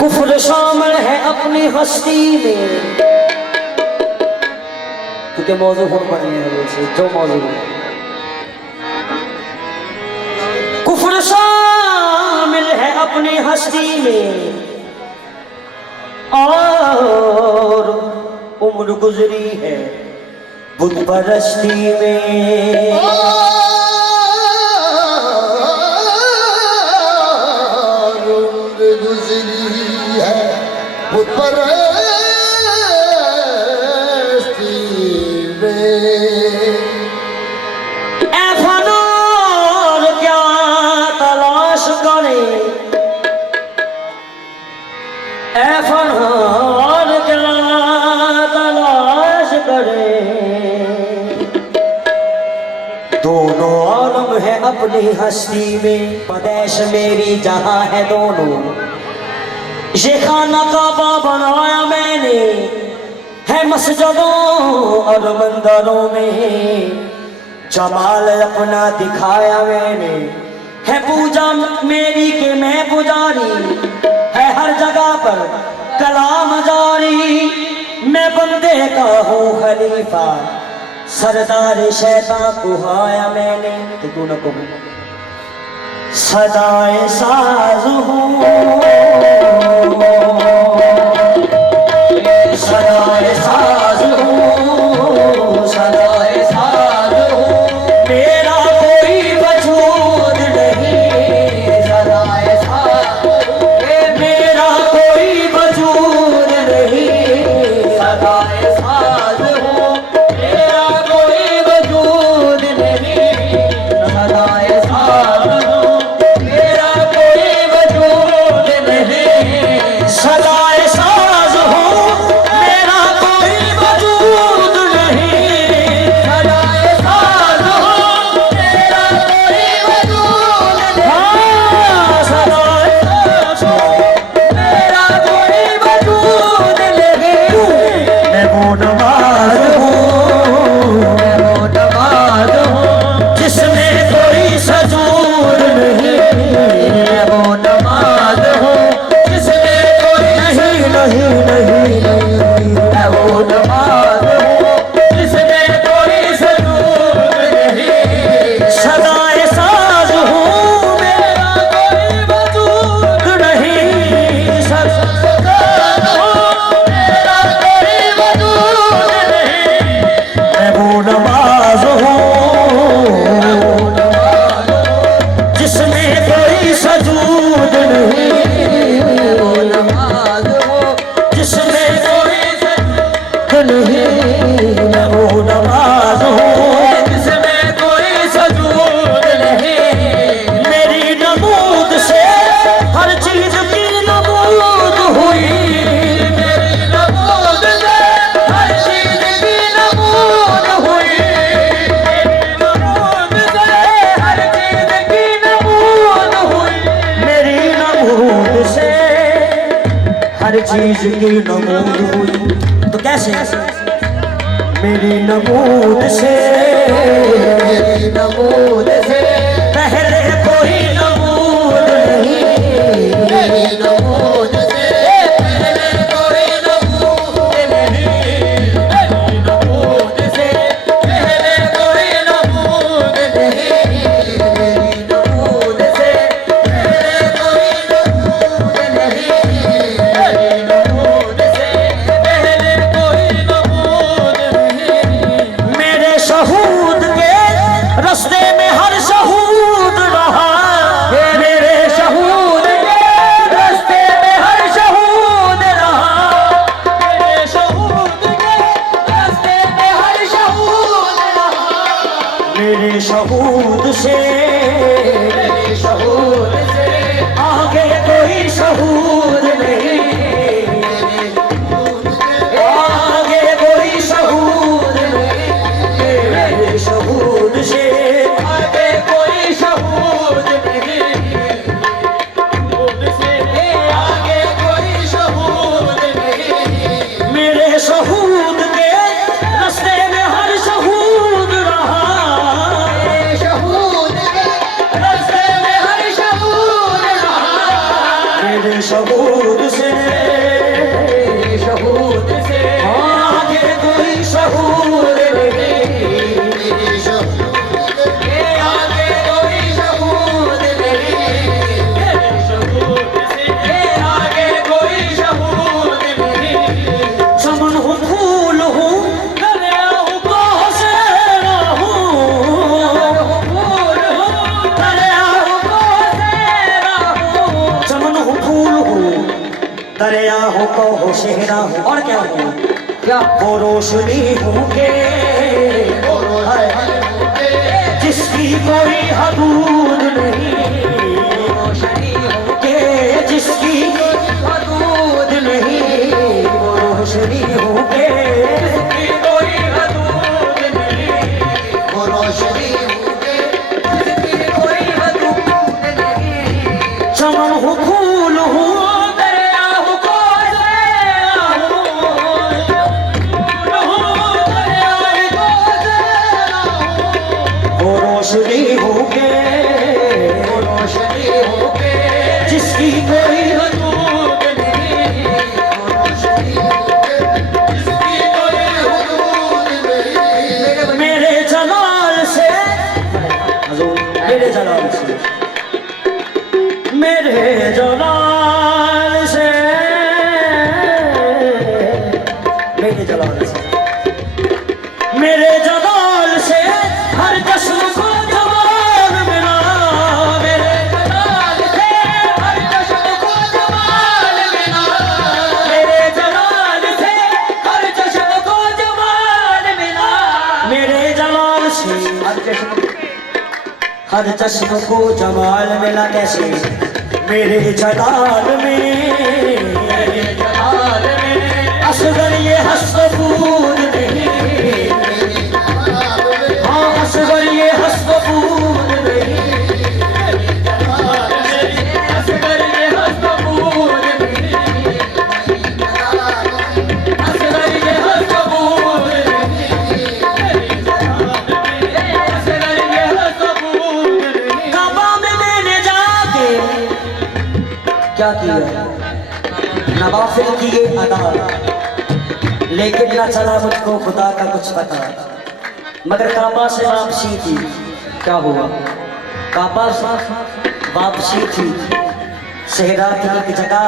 कुफ्र शामिल है अपनी हस्ती में, क्योंकि मौजू बहुत बड़ी है वैसे जो मौजू है। कुफ्र शामिल है अपनी हस्ती में और उम्र गुजरी है बुत परस्ती में। दोनों आलम है अपनी हस्ती में, पदेश मेरी जहां है दोनों। ये खाना काबा बनाया मैंने है मस्जिदों और मंदिरों में, जमाल अपना दिखाया मैंने है पूजा मेरी के मैं पुजारी है हर जगह पर कलाम जारी। मैं बंदे का हूँ खलीफा सरदार शैतान को हाया मैंने, तो तू न को सदाए साज हूँ सदाए साज हूँ सदाए साज हूँ, मेरा कोई वजूद नहीं सदाए साज हूँ, मेरा कोई वजूद नहीं सदाए साज हूँ, मेरा कोई वजूद नहीं सदाए साज हूँ, मेरा कोई वजूद नहीं सदाए साज हूँ, मेरा कोई वजूद नहीं सदाए साज हूँ, मेरा कोई वजूद नहीं सदाए साज हूँ, मेरा कोई वजूद नहीं। मैं वो नवाज हूँ जिसमें कोई सजूद नहीं, मैं वो नवाज हूँ जिसमें कोई नहीं नहीं नहीं नहीं, मैं वो नवाज हूँ जिसमें कोई सजूद नहीं सदाए साज हूँ, मेरा कोई वजूद नहीं सदाए साज हूँ, मेरा कोई वजूद नहीं। मैं वो नवाज हूँ जिसमें कोई सजूद नहीं, वो नवाज हूँ जिसमें कोई सजूद नहीं, मैं वो नवाज हूँ जिसमें कोई सजूद नहीं। मेरी नमूद से हर चीज की नमूद हुई, मेरी नमूद से हर चीज की नमूद हुई, मेरी नमूद से हर चीज की नमूद हुई, मेरी नमूद से हर चीज की नमूद हुई। तो कैसे? मेरी नमूद से पहले कोई नमूद नहीं, मेरी नमूद से पहले कोई नमूद नहीं, मेरी नमूद से पहले कोई नमूद नहीं, मेरी नमूद से पहले कोई नमूद नहीं, मेरी नमूद से पहले कोई नमूद नहीं। मेरे शहूद के रस्ते में हर शहूद रहा, मेरे शहूद के रस्ते में हर शहूद रहा, मेरे शहूद के रस्ते में हर शहूद रहा। मेरे शहूद से आगे कोई शहूद नहीं, आगे कोई शहूद नहीं, मेरे शहूद से आगे कोई शहूद नहीं, आगे कोई शहूद नहीं। मेरे शहूद के रस्ते में हर शहूद रहा, को हो सेहरा हूँ और क्या हूँ, क्या वो रोशनी हूँ के जिसकी कोई हदूद नहीं, रोशनी हूँ के जिसकी हदूद नहीं, वो रोशनी हूँ के जिसकी कोई हदूद नहीं, वो रोशनी हूँ के जिसकी कोई हदूद नहीं। चमन हूँ फूल हूँ रोशनी हो के, रोशनी हो के जिसकी कोई हदूद नहीं, रोशनी हो के जिसकी कोई हदूद नहीं। मेरे जलाल से, मेरे जलाल से, मेरे जलाल से, मेरे जलाल से, मेरे जलाल से हर जश्न को हर चश्म को जमाल मिला। कैसे मेरे जलाल में, असगर ये हसबूर नहीं, हाँ असगर ये हसबूर नहीं, असगर ये हसबूर नहीं, असगर ये हसबूर क्या किया, नवाफिल किए अदा, लेकिन न चला मुझको खुदा का कुछ पता। मगर काबा से वापसी थी, क्या हुआ, काबा से वापसी थी, सहरा की एक जगह,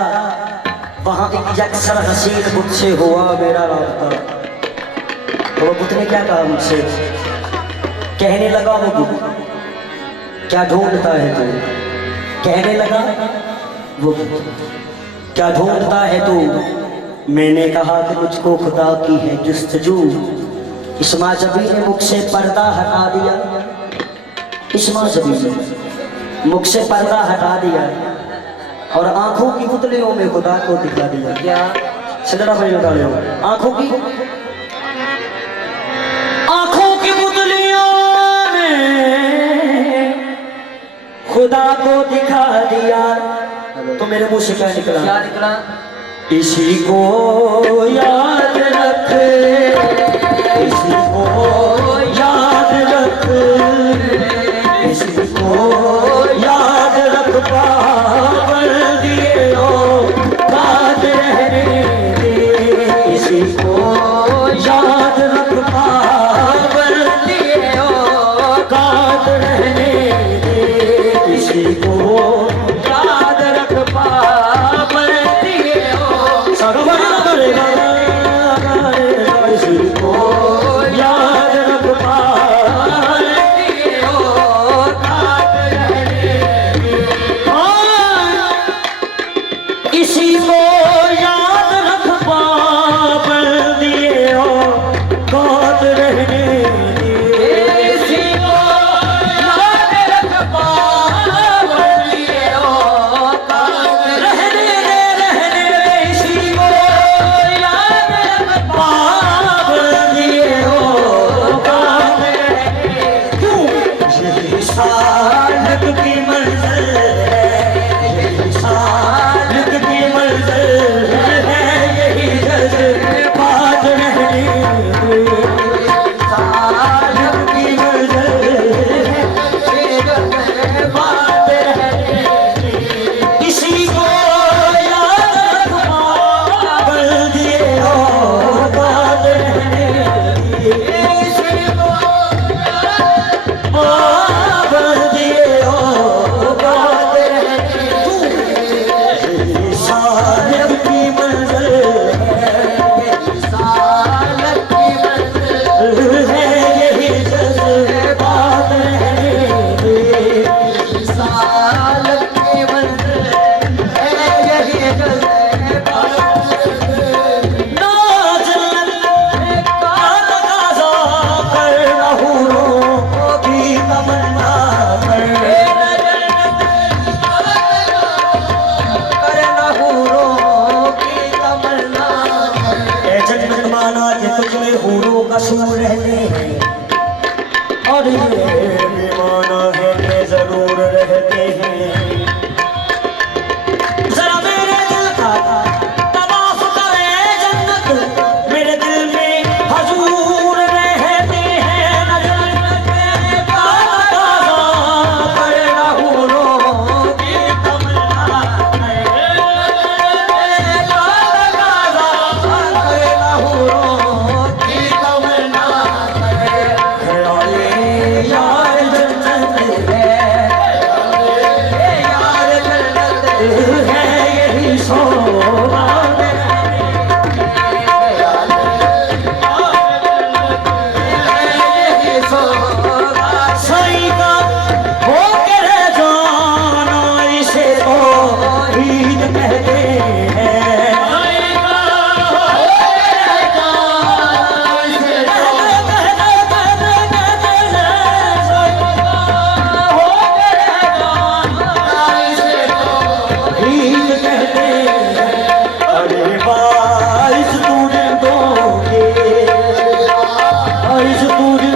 वहाँ एक यकसर हसीन बुत से हुआ मेरा राब्ता। तो वो बुत ने क्या कहा मुझसे, कहने लगा वो बुत, क्या ढूंढता है तू, कहने लगा वो क्या ढूंढता है तू। मैंने कहा कि मुझको खुदा की है जुस्तजू। इस माजबी ने मुख से पर्दा हटा दिया, इस माजबी ने मुख से पर्दा हटा दिया और आंखों की पुतलियों में खुदा को दिखा दिया। क्या सिदरा भाई बता रहे हो, आंखों की पुतलियों में खुदा को दिखा दिया। तो मेरे मुंह से क्या निकला, क्या निकला, इसी को याद रख, इसी को याद रख, इसी को याद रख, पावर दिए हो बात रहने दे, इसी को याद रख, पावर दिए हो बात रहने दे, इसी को आज पूरी